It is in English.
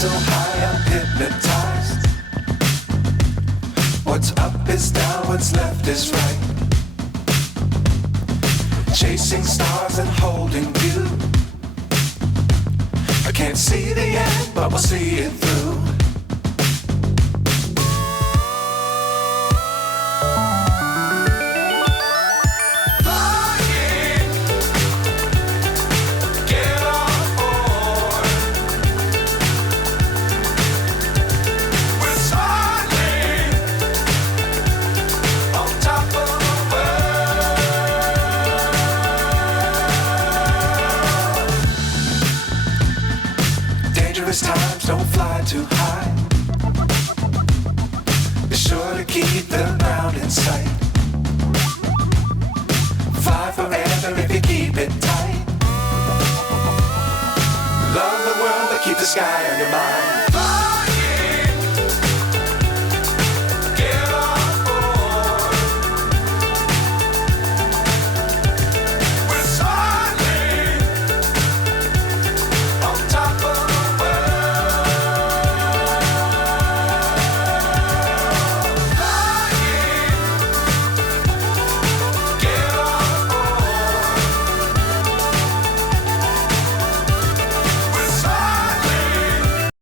so high I'm hypnotized. What's up is down, what's left is right. Chasing stars and holding you. I can't see the end, but we'll see it through. Times don't fly too high. Be sure to keep the ground in sight. Fly forever if you keep it tight. Love the world but keep the sky on your mind.